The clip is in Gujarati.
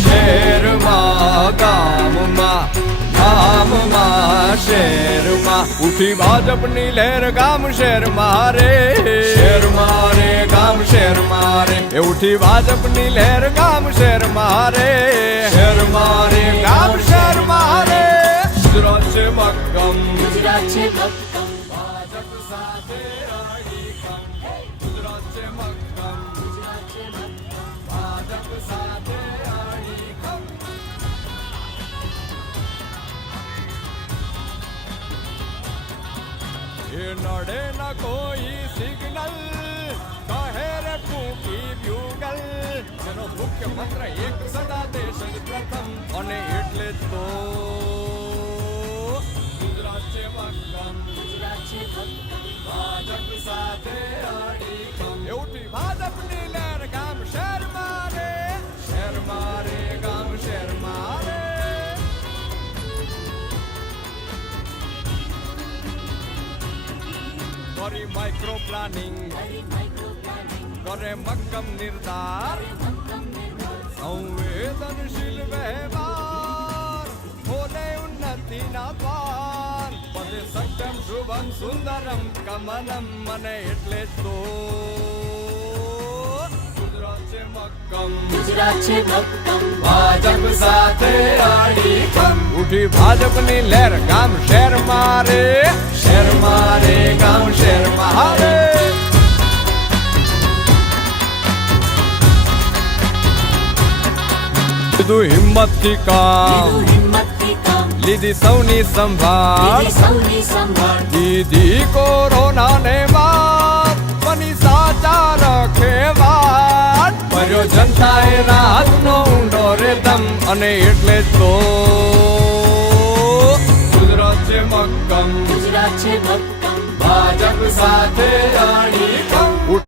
શહેરમાં ગામમાં ગામમાં શહેરમાં ઉઠી ભાજપની લહેર ગામ શહેરમાં રે શહેરમાં રે ગામ શહેરમાં રે એ ઉઠી ભાજપની લહેર ગામ શહેરમાં રે શહેરમાં રે ગામ શહેરમાં રે ગુજરાત છે મક્કમ ગુજરાત છે મક્કમ ભાજપ સાથે અડીખમ ગુજરાત છે મક્કમ ગુજરાત છે મક્કમ ભાજપ સાથે અડીખમ એ નડે ન કોઈ સિગ્નલ કહે રે ફૂંકી બ્યુગલ જેનો મુખ્ય મંત્ર એક સદા દેશ જ પ્રથમ અને એટલે જ તો ગુજરાત છે મક્કમ ગુજરાત છે મક્કમ ભાજપ સાથે અડીખમ એ ઉઠી ભાજપની લહેર ગામ શહેરમાં રે શહેરમાં રે ગામ શહેરમાં રે કરી માઇક્રો પ્લાનિંગ હરી માઇક્રો પ્લાનિંગ કરે મક્કમ નિર્ધાર મક્કમ નિર્ધાર સંવેદનશીલ વ્યવહાર ખોલે ઉન્નતિના દ્વાર પદે સત્યમ શુભમ સુંદરમ કમલમ મને એટલે જ તો ગુજરાત છે મક્કમ ગુજરાત છે મક્કમ ભાજપ સાથે અડીખમ ઉઠી ભાજપની લહેર ગામ શહેરમાં રે શહેરમાં રે ગામ શહેરમાં રે લીધું હિંમતથી કામ હિંમતથી કામ લીધી સૌની સંભાળ લીધી સૌની સંભાળ દીધી કોરોનાને વાત બની સાચા રખે વાત ભર્યો જનતાએ રાહતનો ઊંડો રે દમ અને એટલે જ તો ગુજરાત છે મક્કમ ગુજરાત છે મક્કમ ભાજપ સાથે અડીખમ